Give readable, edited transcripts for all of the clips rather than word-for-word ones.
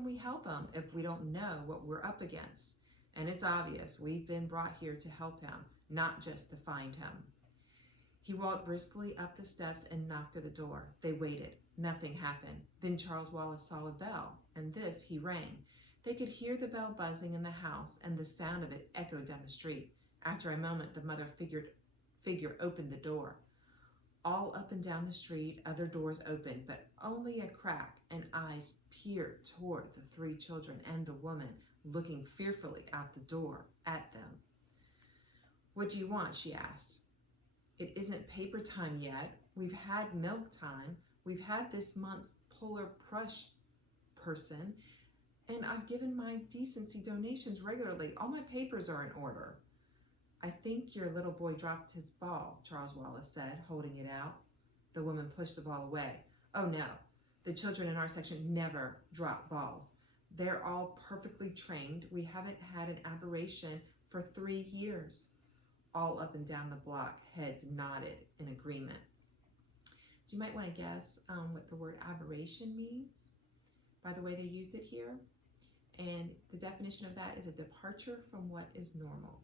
can we help him if we don't know what we're up against? And it's obvious we've been brought here to help him, not just to find him. He walked briskly up the steps and knocked at the door. They waited. Nothing happened. Then Charles Wallace saw a bell, and this he rang. They could hear the bell buzzing in the house, and the sound of it echoed down the street. After a moment, the mother figure opened the door. All up and down the street, other doors opened, but only a crack, and eyes peered toward the three children and the woman, looking fearfully out the door at them. "What do you want?" she asked. "It isn't paper time yet. We've had milk time. We've had this month's Polar Plush person, and I've given my decency donations regularly. All my papers are in order." "I think your little boy dropped his ball," Charles Wallace said, holding it out. The woman pushed the ball away. "Oh no, the children in our section never drop balls. They're all perfectly trained. We haven't had an aberration for 3 years. All up and down the block, heads nodded in agreement. So you might want to guess what the word aberration means by the way they use it here. And the definition of that is a departure from what is normal.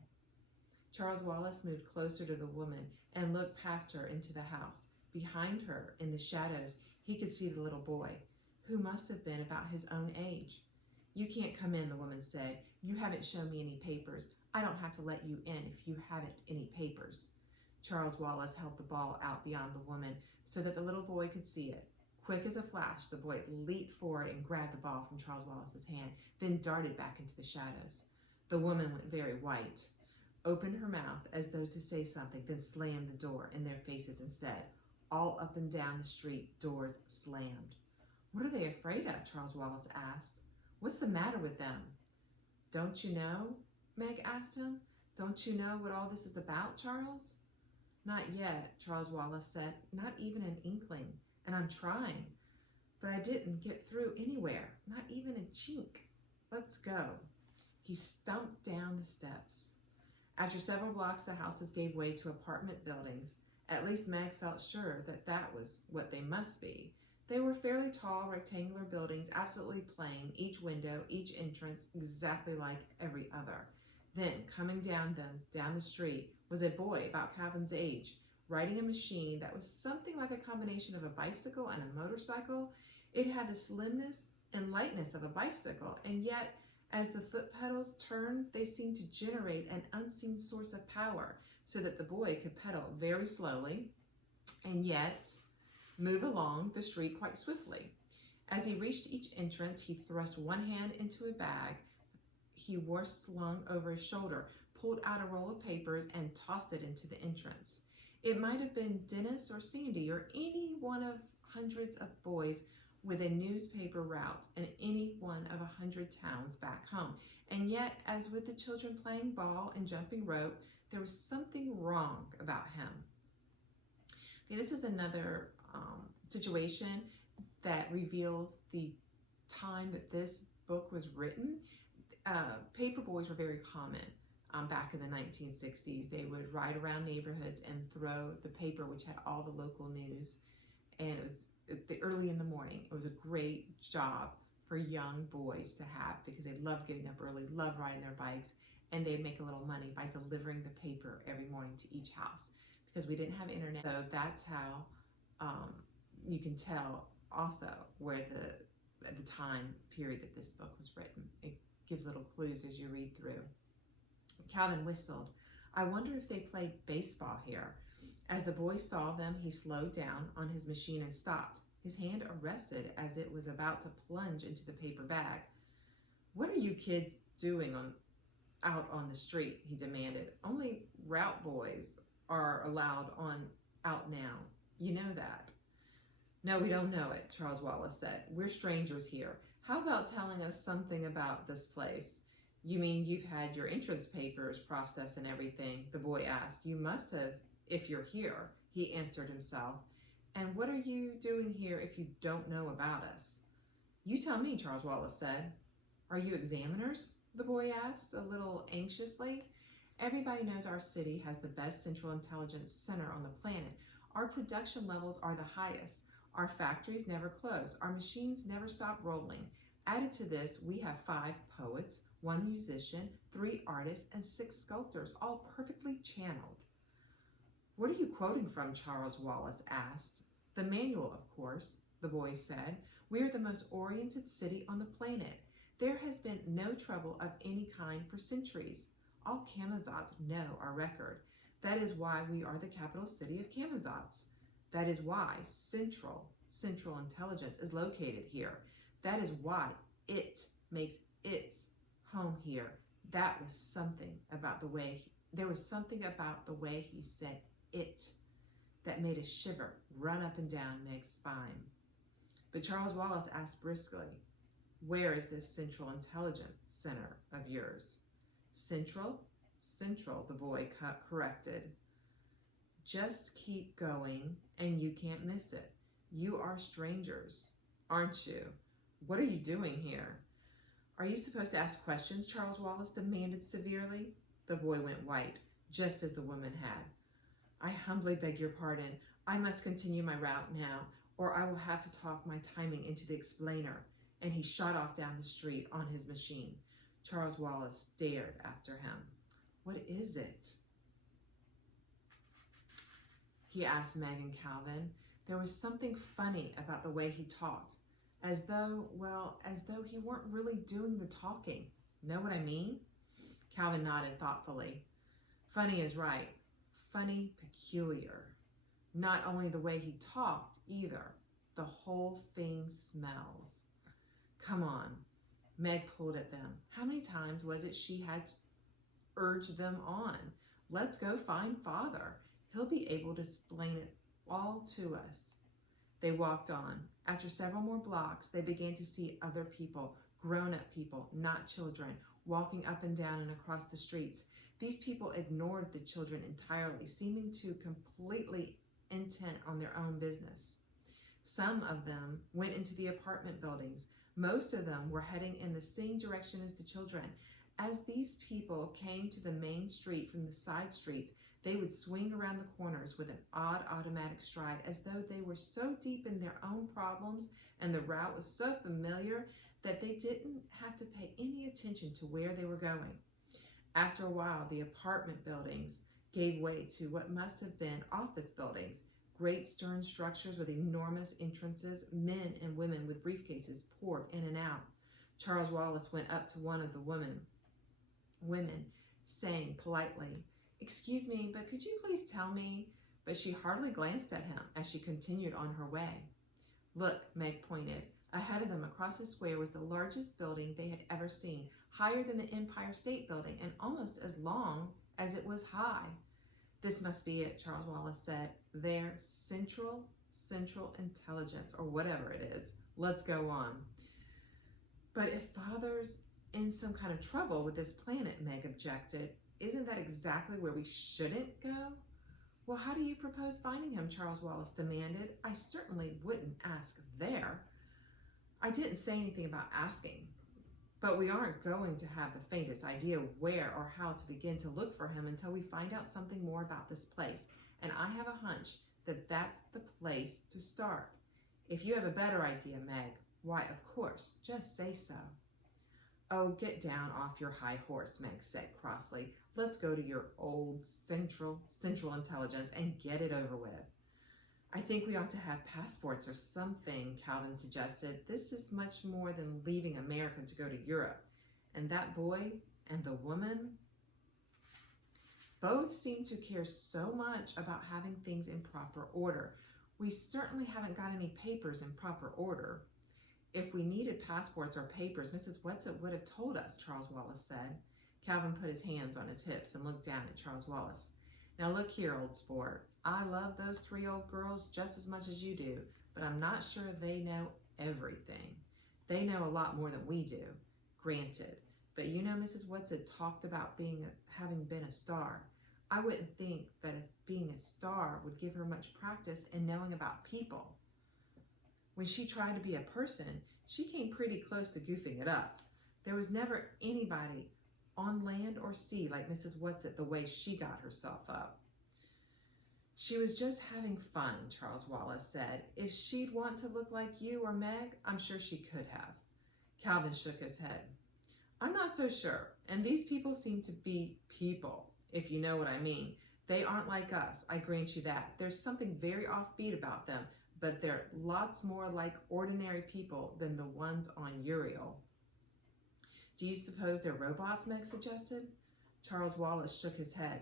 Charles Wallace moved closer to the woman and looked past her into the house. Behind her, in the shadows, he could see the little boy, who must have been about his own age. "You can't come in," the woman said. "You haven't shown me any papers. I don't have to let you in if you haven't any papers." Charles Wallace held the ball out beyond the woman so that the little boy could see it. Quick as a flash, the boy leaped forward and grabbed the ball from Charles Wallace's hand, then darted back into the shadows. The woman went very white, opened her mouth as though to say something, then slammed the door in their faces instead. All up and down the street, doors slammed. "What are they afraid of?" Charles Wallace asked. "What's the matter with them?" "Don't you know?" Meg asked him. "Don't you know what all this is about, Charles?" "Not yet," Charles Wallace said. "Not even an inkling. And I'm trying. But I didn't get through anywhere, not even a chink. Let's go." He stumped down the steps. After several blocks, the houses gave way to apartment buildings. At least Meg felt sure that that was what they must be. They were fairly tall, rectangular buildings, absolutely plain, each window, each entrance, exactly like every other. Then, coming down the street, was a boy about Calvin's age, riding a machine that was something like a combination of a bicycle and a motorcycle. It had the slimness and lightness of a bicycle, and yet, as the foot pedals turned, they seemed to generate an unseen source of power, so that the boy could pedal very slowly, and yet move along the street quite swiftly. As he reached each entrance, he thrust one hand into a bag he wore slung over his shoulder, pulled out a roll of papers, and tossed it into the entrance. It might have been Dennis or Sandy or any one of hundreds of boys with a newspaper route in any one of 100 towns back home. And yet, as with the children playing ball and jumping rope, there was something wrong about him. Okay, this is another situation that reveals the time that this book was written. Paper boys were very common back in the 1960s. They would ride around neighborhoods and throw the paper, which had all the local news, and it was early in the morning. It was a great job for young boys to have because they loved getting up early, loved riding their bikes, and they'd make a little money by delivering the paper every morning to each house because we didn't have internet. So that's how you can tell also where the time period that this book was written. It gives little clues as you read through. Calvin whistled. "I wonder if they play baseball here." As the boy saw them, he slowed down on his machine and stopped. His hand arrested as it was about to plunge into the paper bag. "What are you kids doing out on the street?" he demanded. "Only route boys are allowed out now. You know that." "No, we don't know it," Charles Wallace said. "We're strangers here. How about telling us something about this place?" "You mean you've had your entrance papers processed and everything?" the boy asked. "You must have if you're here," he answered himself. "And what are you doing here if you don't know about us?" "You tell me," Charles Wallace said. "Are you examiners?" the boy asked a little anxiously. "Everybody knows our city has the best central intelligence center on the planet. Our production levels are the highest. Our factories never close. Our machines never stop rolling. Added to this, we have 5 poets, 1 musician, 3 artists, and 6 sculptors, all perfectly channeled. What are you quoting from? Charles Wallace asked. The manual, of course, the boy said. We are the most oriented city on the planet. There has been no trouble of any kind for centuries. All Camazotz know our record. That is why we are the capital city of Camazotz. That is why Central Intelligence is located here. That is why it makes its home here. There was something about the way he said it that made a shiver run up and down Meg's spine. But Charles Wallace asked briskly, where is this Central Intelligence Center of yours? Central, the boy corrected. Just keep going and you can't miss it. You are strangers, aren't you? What are you doing here? Are you supposed to ask questions? Charles Wallace demanded severely. The boy went white, just as the woman had. I humbly beg your pardon. I must continue my route now, or I will have to talk my timing into the explainer. And he shot off down the street on his machine. Charles Wallace stared after him. What is it? He asked Meg and Calvin. There was something funny about the way he talked, as though he weren't really doing the talking. Know what I mean? Calvin nodded thoughtfully. Funny is right. Funny, peculiar. Not only the way he talked, either. The whole thing smells. Come on. Meg pulled at them. How many times was it she had urged them on? Let's go find Father. He'll be able to explain it all to us. They walked on. After several more blocks, they began to see other people, grown-up people, not children, walking up and down and across the streets. These people ignored the children entirely, seeming to completely intent on their own business. Some of them went into the apartment buildings. Most of them were heading in the same direction as the children. As these people came to the main street from the side streets, they would swing around the corners with an odd automatic stride, as though they were so deep in their own problems and the route was so familiar that they didn't have to pay any attention to where they were going. After a while, the apartment buildings gave way to what must have been office buildings, great stern structures with enormous entrances. Men and women with briefcases poured in and out. Charles Wallace went up to one of the women, saying politely, "Excuse me, but could you please tell me?" But she hardly glanced at him as she continued on her way. Look, Meg pointed. Ahead of them across the square was the largest building they had ever seen, higher than the Empire State Building and almost as long as it was high. This must be it, Charles Wallace said. There, Central Intelligence, or whatever it is. Let's go on. But if Father's in some kind of trouble with this planet, Meg objected, isn't that exactly where we shouldn't go? Well, how do you propose finding him? Charles Wallace demanded. I certainly wouldn't ask there. I didn't say anything about asking, but we aren't going to have the faintest idea where or how to begin to look for him until we find out something more about this place. And I have a hunch that that's the place to start. If you have a better idea, Meg, why, of course, just say so. Oh, get down off your high horse, Meg said crossly. Let's go to your old Central Intelligence and get it over with. I think we ought to have passports or something, Calvin suggested. This is much more than leaving America to go to Europe. And that boy and the woman both seem to care so much about having things in proper order. We certainly haven't got any papers in proper order. If we needed passports or papers, Mrs. Wetzel would have told us, Charles Wallace said. Calvin put his hands on his hips and looked down at Charles Wallace. Now look here, old sport. I love those 3 old girls just as much as you do, but I'm not sure they know everything. They know a lot more than we do, granted. But you know, Mrs. Wetzel talked about having been a star. I wouldn't think that being a star would give her much practice in knowing about people. When she tried to be a person, she came pretty close to goofing it up. There was never anybody on land or sea like Mrs. Wetzel the way she got herself up. She was just having fun, Charles Wallace said. If she'd want to look like you or Meg, I'm sure she could have. Calvin shook his head. I'm not so sure, and these people seem to be people, if you know what I mean. They aren't like us, I grant you that. There's something very offbeat about them, but they're lots more like ordinary people than the ones on Uriel. Do you suppose they're robots, Meg suggested? Charles Wallace shook his head.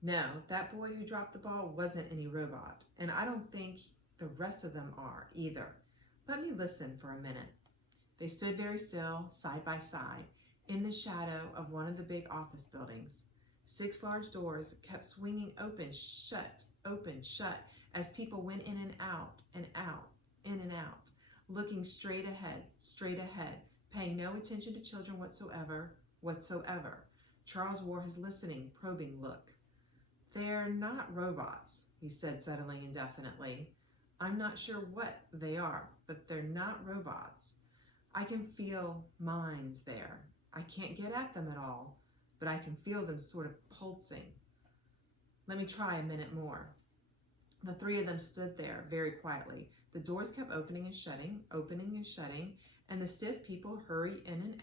No, that boy who dropped the ball wasn't any robot, and I don't think the rest of them are either. Let me listen for a minute. They stood very still, side by side, in the shadow of one of the big office buildings. 6 large doors kept swinging open, shut, as people went in and out, in and out, looking straight ahead, paying no attention to children whatsoever. Charles wore his listening, probing look. They're not robots, he said, settling indefinitely. I'm not sure what they are, but they're not robots. I can feel minds there. I can't get at them at all, but I can feel them sort of pulsing. Let me try a minute more. The 3 of them stood there very quietly. The doors kept opening and shutting, and the stiff people hurried in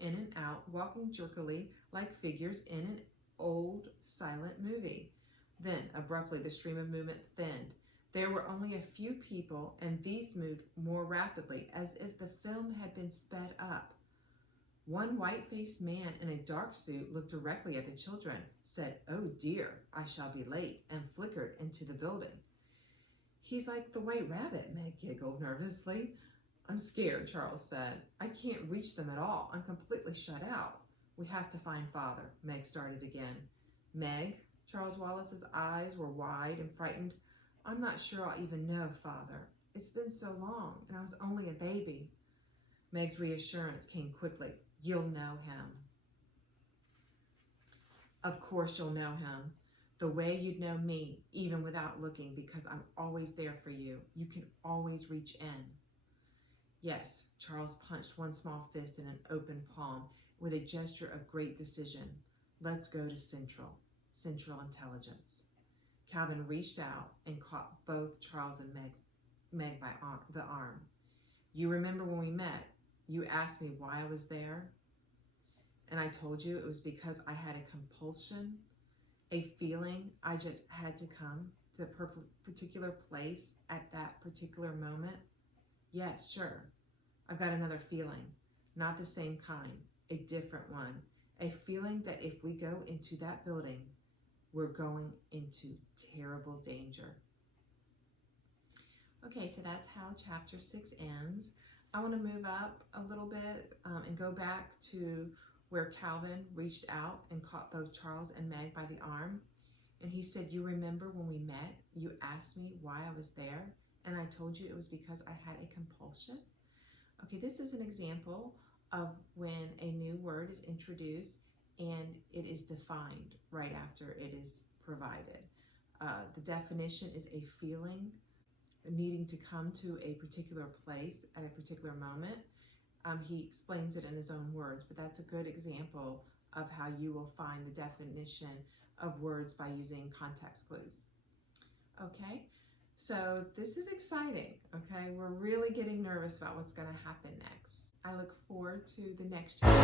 and out, walking jerkily like figures in an old silent movie. Then, abruptly, the stream of movement thinned. There were only a few people, and these moved more rapidly, as if the film had been sped up. One white-faced man in a dark suit looked directly at the children, said, "Oh dear, I shall be late," and flickered into the building. He's like the White Rabbit, Meg giggled nervously. I'm scared, Charles said. I can't reach them at all. I'm completely shut out. We have to find Father, Meg started again. Meg, Charles Wallace's eyes were wide and frightened. I'm not sure I'll even know Father. It's been so long, and I was only a baby. Meg's reassurance came quickly. You'll know him. Of course you'll know him. The way you'd know me, even without looking, because I'm always there for you. You can always reach in. Yes, Charles punched one small fist in an open palm with a gesture of great decision. Let's go to Central Intelligence. Calvin reached out and caught both Charles and Meg by the arm. You remember when we met, you asked me why I was there? And I told you it was because I had a compulsion, a feeling I just had to come to a particular place at that particular moment. Yes, sure. I've got another feeling, not the same kind, a different one, a feeling that if we go into that building, we're going into terrible danger. Okay, so that's how chapter 6 ends. I want to move up a little bit and go back to where Calvin reached out and caught both Charles and Meg by the arm. And he said, you remember when we met, you asked me why I was there, and I told you it was because I had a compulsion. Okay, this is an example of when a new word is introduced and it is defined right after it is provided. The definition is a feeling needing to come to a particular place at a particular moment. He explains it in his own words, but that's a good example of how you will find the definition of words by using context clues. Okay, so this is exciting, okay? We're really getting nervous about what's going to happen next. I look forward to the next chapter.